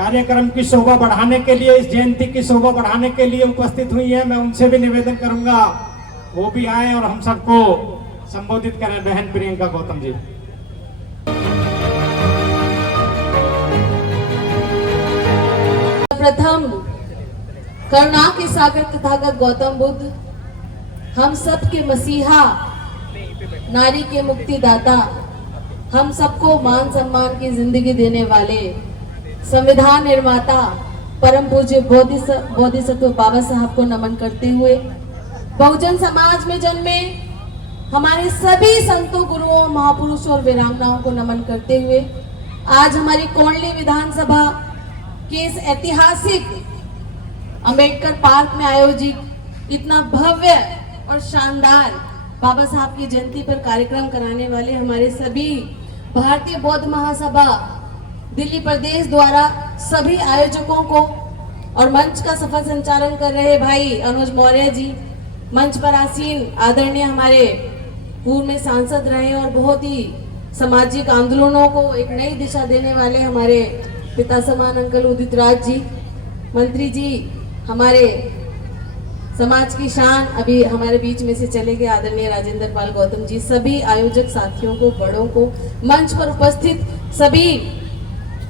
कार्यक्रम की शोभा बढ़ाने के लिए, इस जयंती की शोभा बढ़ाने के लिए उपस्थित हुई है। मैं उनसे भी निवेदन करूंगा वो भी आए और हम सबको संबोधित करें। बहन प्रियंका गौतम जी। प्रथम करुणा के सागर तथागत गौतम बुद्ध, हम सब के मसीहा, नारी के मुक्तिदाता, हम सबको मान सम्मान की जिंदगी देने वाले संविधान निर्माता परम पूज्य बोधिसत्व बाबा साहब को नमन करते हुए, बहुजन समाज में जन्मे हमारे सभी संतों, गुरुओं, महापुरुषों और वीरांगनाओं को नमन करते हुए आज हमारी कोंडली विधानसभा के इस ऐतिहासिक अंबेडकर पार्क में आयोजित इतना भव्य और शानदार बाबा साहब की जयंती पर कार्यक्रम कराने वाले हमारे सभी भारतीय बौद्ध महासभा दिल्ली प्रदेश द्वारा सभी आयोजकों को और मंच का सफल संचालन कर रहे भाई अनुज मौर्य जी, मंच पर आसीन आदरणीय हमारे पूर्व में सांसद रहे और बहुत ही सामाजिक आंदोलनों को एक नई दिशा देने वाले हमारे पिता समान अंकल उदित राज जी, मंत्री जी, हमारे समाज की शान अभी हमारे बीच में से चले गए आदरणीय राजेंद्र पाल गौतम जी, सभी आयोजक साथियों को, बड़ों को, मंच पर उपस्थित सभी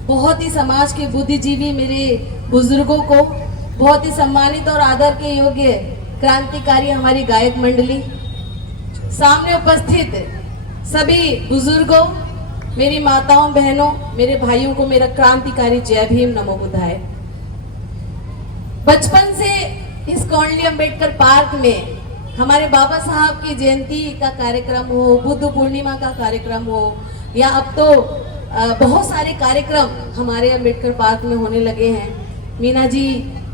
बहुत ही समाज के बुद्धिजीवी मेरे बुजुर्गों को, बहुत ही सम्मानित और आदर के योग्य क्रांतिकारी हमारी गायक मंडली, सामने उपस्थित सभी बुजुर्गों, मेरी माताओं, बहनों, मेरे भाइयों को मेरा क्रांतिकारी जय भीम, नमो बुद्धाय। बचपन से इस कोंडली अंबेडकर पार्क में हमारे बाबा साहब की जयंती का कार्यक्रम हो, बुद्ध पूर्णिमा का कार्यक्रम हो, या अब तो बहुत सारे कार्यक्रम हमारे अंबेडकर पार्क में होने लगे हैं। मीना जी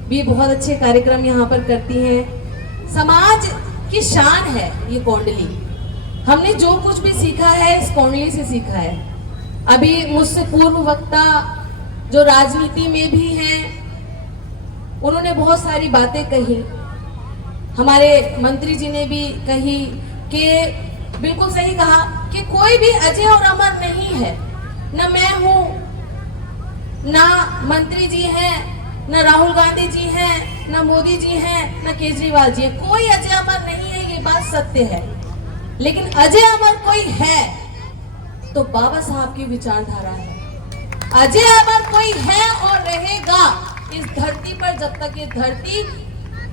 भी बहुत अच्छे कार्यक्रम यहाँ पर करती हैं। समाज की शान है ये कोंडली। हमने जो कुछ भी सीखा है इस कोंडली से सीखा है। अभी मुझसे पूर्व वक्ता जो राजनीति में भी हैं, उन्होंने बहुत सारी बातें कही। हमारे मंत्री जी ने भी कही कि बिल्कुल सही कहा कि कोई भी अजय और अमर नहीं है। न मैं हूं, ना मंत्री जी हैं, न राहुल गांधी जी हैं, न मोदी जी हैं, न केजरीवाल जी हैं। कोई अजय अमर नहीं है, ये बात सत्य है। लेकिन अजय अमर कोई है तो बाबा साहब की विचारधारा है। अजय अमर कोई है और रहेगा इस धरती पर जब तक ये धरती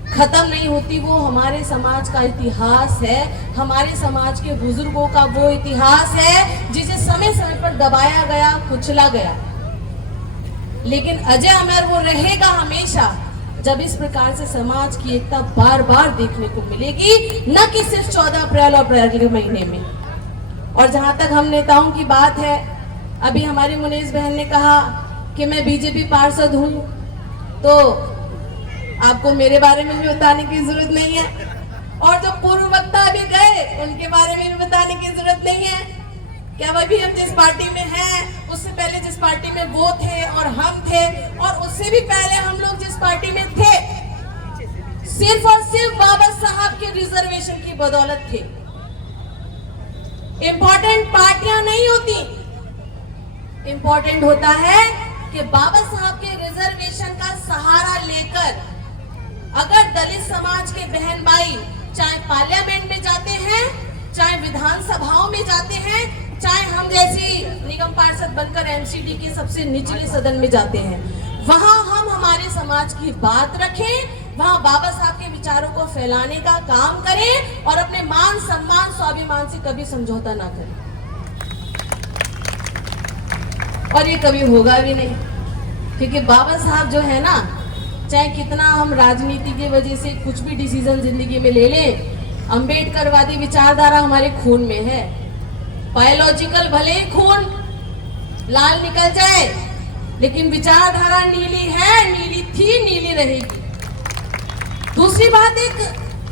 खत्म नहीं होती। वो हमारे समाज का इतिहास है, हमारे समाज के बुजुर्गों का वो इतिहास है जिसे समय समय पर दबाया गया, कुचला गया। लेकिन अजय अमर वो रहेगा हमेशा जब इस प्रकार से समाज की एकता बार बार देखने को मिलेगी, न कि सिर्फ 14 अप्रैल और अप्रैल के महीने में। और जहां तक हम नेताओं की बात है, अभी हमारी मुनीस बहन ने कहा कि मैं बीजेपी पार्षद हूं, तो आपको मेरे बारे में भी बताने की जरूरत नहीं है, और जो पूर्व वक्ता अभी गए उनके बारे में भी बताने की जरूरत नहीं है। क्या अभी हम जिस पार्टी में हैं, उससे पहले जिस पार्टी में वो थे और हम थे, और उससे भी पहले हम लोग जिस पार्टी में थे, सिर्फ और सिर्फ बाबा साहब के रिजर्वेशन की बदौलत थे। इंपॉर्टेंट पार्टियां नहीं होती, इंपॉर्टेंट होता है कि बाबा साहब के रिजर्वेशन का सहारा लेकर अगर दलित समाज के बहन भाई चाहे पार्लियामेंट में जाते हैं, चाहे विधानसभाओं में जाते हैं, चाहे हम जैसी निगम पार्षद बनकर एमसीडी के सबसे निचले सदन में जाते हैं, वहां हम हमारे समाज की बात रखें, वहां बाबा साहब के विचारों को फैलाने का काम करें और अपने मान सम्मान स्वाभिमान से कभी समझौता ना करें। और ये कभी होगा भी नहीं, क्योंकि बाबा साहब जो है ना, चाहे कितना हम राजनीति की वजह से कुछ भी डिसीजन जिंदगी में ले लें, अंबेडकरवादी विचारधारा हमारे खून में है। बायोलॉजिकल भले ही खून लाल निकल जाए, लेकिन विचारधारा नीली है, नीली थी, नीली रहेगी। दूसरी बात, एक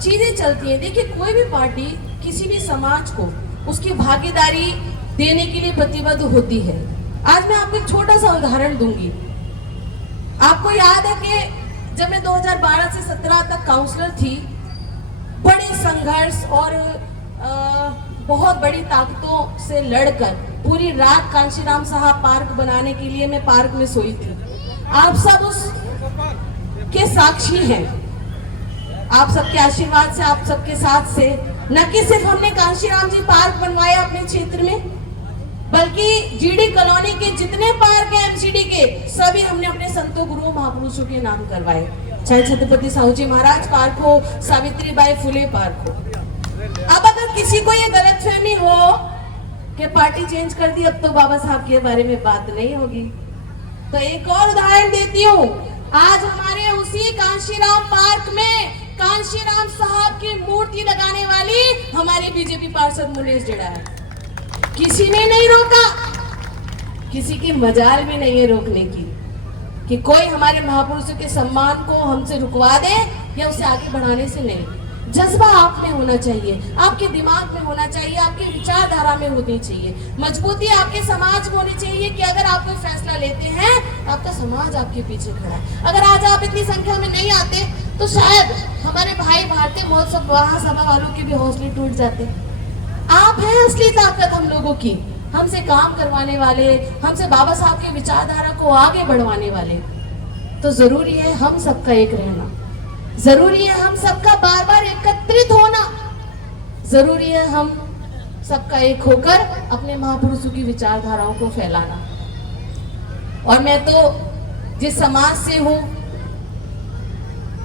चीजें चलती है। देखिए, कोई भी पार्टी किसी भी समाज को उसकी भागीदारी देने के लिए प्रतिबद्ध होती है। आज मैं आपको एक छोटा सा उदाहरण दूंगी। आपको याद है कि जब मैं 2012 से 17 तक काउंसलर थी, बड़े संघर्ष और बहुत बड़ी ताकतों से लड़कर पूरी रात कांशीराम साहब पार्क बनाने के लिए मैं पार्क में सोई थी। आप सब उस के साक्षी हैं। आप सबके आशीर्वाद से, आप सबके साथ से न कि सिर्फ हमने कांशीराम जी पार्क बनवाया अपने क्षेत्र में, बल्कि जीडी कॉलोनी के जितने पार्क हैं एमसीडी के, सभी हमने अपने संतों गुरुओं महापुरुषों के नाम करवाए। चाहे छत्रपति साहू जी महाराज पार्क हो, सावित्रीबाई फुले पार्क हो। अब अगर किसी को ये गलतफहमी हो कि पार्टी चेंज कर दी, अब तो बाबा साहब के बारे में बात नहीं होगी, तो एक और उदाहरण देती हूँ। आज हमारे उसी कांशीराम पार्क में कांशीराम साहब की मूर्ति लगाने वाली हमारी बीजेपी पार्षद मुनीश जेड़ा है। किसी ने नहीं रोका, किसी की मजाल भी नहीं है रोकने की कि कोई हमारे महापुरुषों के सम्मान को हमसे रुकवा दे या उसे आगे बढ़ाने से नहीं। जज्बा आप में होना चाहिए, आपके दिमाग में होना चाहिए, आपकी विचारधारा में होनी चाहिए, मजबूती आपके समाज में होनी चाहिए कि अगर आप कोई फैसला लेते हैं तो आपका समाज आपके पीछे खड़ा है। अगर आज आप इतनी संख्या में नहीं आते तो शायद हमारे भाई भारतीय महोत्सव महासभा वालों के भी हौसले टूट जाते। आप हैं असली ताकत हम लोगों की, हमसे काम करवाने वाले, हमसे बाबा साहब की विचारधारा को आगे बढ़वाने वाले। तो जरूरी है हम सबका एक रहना, जरूरी है हम सबका बार बार एकत्रित होना, जरूरी है हम सबका एक होकर अपने महापुरुषों की विचारधाराओं को फैलाना। और मैं तो जिस समाज से हूँ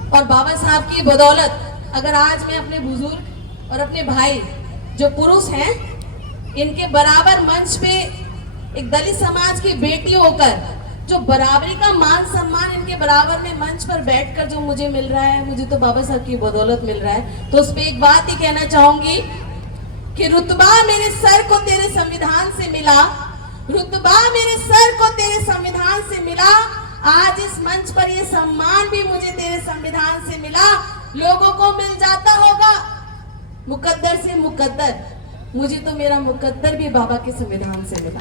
और बाबा साहब की बदौलत अगर आज मैं अपने बुजुर्ग और अपने भाई जो पुरुष हैं, इनके बराबर मंच पे एक दलित समाज की बेटी होकर जो बराबरी का मान सम्मान इनके बराबर में मंच पर बैठकर जो मुझे मिल रहा है, मुझे तो बाबा साहब की बदौलत मिल रहा है। तो उस पे एक बात ही कहना चाहूंगी कि रुतबा मेरे सर को तेरे संविधान से मिला, रुतबा मेरे सर को तेरे संविधान से मिला। आज इस मंच पर ये सम्मान भी मुझे तेरे संविधान से मिला। लोगों को मिल जाता होगा मुकद्दर से मुकद्दर, मुझे तो मेरा मुकद्दर भी बाबा के संविधान से मिला।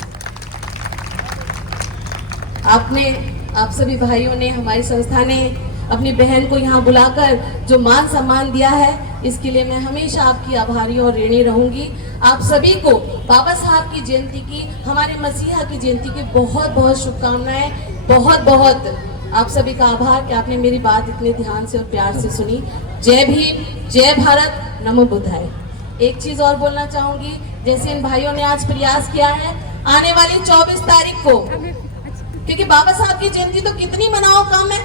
आप सभी भाइयों ने, हमारी संस्था ने अपनी बहन को यहाँ बुलाकर जो मान सम्मान दिया है, इसके लिए मैं हमेशा आपकी आभारी और ऋणी रहूंगी। आप सभी को बाबा साहब की जयंती की, हमारे मसीहा की जयंती की बहुत बहुत शुभकामनाएं। बहुत बहुत आप सभी का आभार कि आपने मेरी बात इतने ध्यान से और प्यार से सुनी। जय भीम, जय भारत, नमो बुद्धाय। एक चीज और बोलना चाहूंगी, जैसे इन भाइयों ने आज प्रयास किया है, आने वाली 24 तारीख को, क्योंकि बाबा साहब की जयंती तो कितनी मनाओ कम है,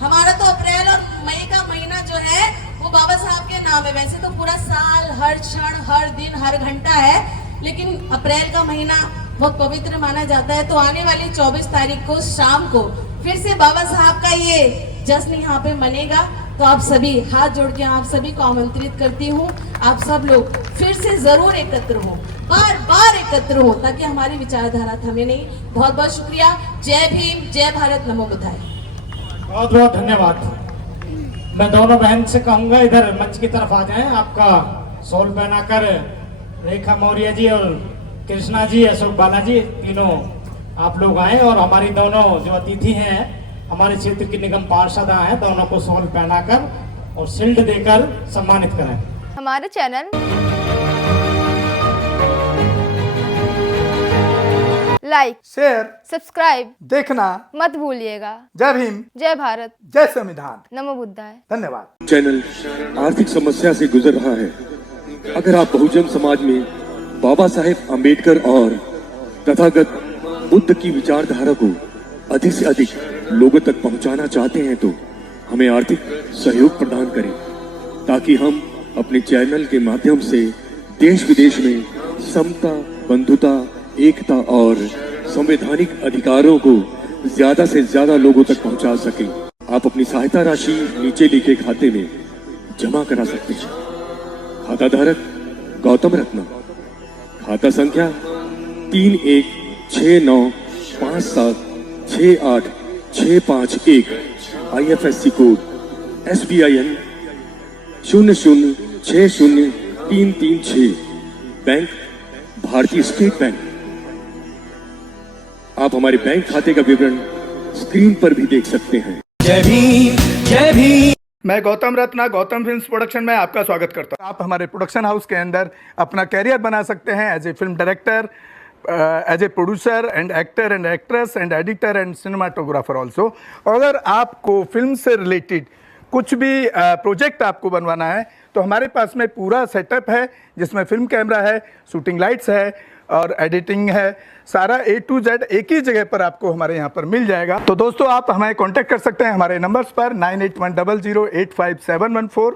हमारा तो अप्रैल और मई का महीना जो है वो बाबा साहब के नाम है। वैसे तो पूरा साल, हर क्षण, हर दिन, हर घंटा है, लेकिन अप्रैल का महीना बहुत पवित्र माना जाता है। तो आने वाली 24 तारीख को शाम को फिर से बाबा साहब का ये जश्न यहाँ पे मनेगा। तो आप सभी हाथ जोड़ के आप सभी को आमंत्रित करती हूँ, आप सब लोग फिर से जरूर एकत्र हो, बार बार एकत्र हो, ताकि हमारी विचारधारा थमे नहीं। बहुत बहुत शुक्रिया। जय भीम, जय भारत, नमो बुद्धाय। बहुत बहुत धन्यवाद। मैं दोनों बहन से कहूंगा इधर मंच की तरफ आ जाएं। आपका शॉल पहनाकर रेखा मौर्य जी और कृष्णा जी, अशोक बालाजी, तीनों आप लोग आए और हमारी दोनों जो अतिथि हैं, हमारे क्षेत्र की निगम पार्षद हैं, दोनों को शॉल पहनाकर और शील्ड देकर सम्मानित करें। हमारे चैनल लाइक, शेयर, सब्सक्राइब देखना मत भूलिएगा। जय भीम, जय भारत, जय संविधान, नमो बुद्धाय। धन्यवाद। चैनल आर्थिक समस्या से गुजर रहा है। अगर आप बहुजन समाज में बाबा साहेब अम्बेडकर और तथागत बुद्ध की विचारधारा को अधिक से अधिक लोगों तक पहुंचाना चाहते हैं तो हमें आर्थिक सहयोग प्रदान करें, ताकि हम अपने चैनल के माध्यम से देश विदेश में समता, बंधुता, एकता और संवैधानिक अधिकारों को ज्यादा से ज्यादा लोगों तक पहुंचा सकें। आप अपनी सहायता राशि नीचे लिखे खाते में जमा करा सकते हैं। खाता धारक गौतम रत्न, खाता संख्या 3169576865 IFSC कोड SBIN 0060336, बैंक भारतीय स्टेट बैंक। आप हमारे बैंक खाते का विवरण स्क्रीन पर भी देख सकते हैं। जय भीम, जय भीम। मैं गौतम रत्ना, गौतम फिल्म्स प्रोडक्शन में आपका स्वागत करता हूं। आप हमारे प्रोडक्शन हाउस के अंदर अपना कैरियर बना सकते हैं as a film director, as a producer and actor and actress and editor and cinematographer also. अगर आपको फिल्म से रिलेटेड कुछ भी प्रोजेक्ट आपको बनवाना है तो हमारे पास में पूरा सेटअप है, जिसमें फिल्म कैमरा है, शूटिंग लाइट्स है और एडिटिंग है। सारा A to Z एक ही जगह पर आपको हमारे यहाँ पर मिल जाएगा। तो दोस्तों आप हमें कांटेक्ट कर सकते हैं हमारे नंबर्स पर 9810085714।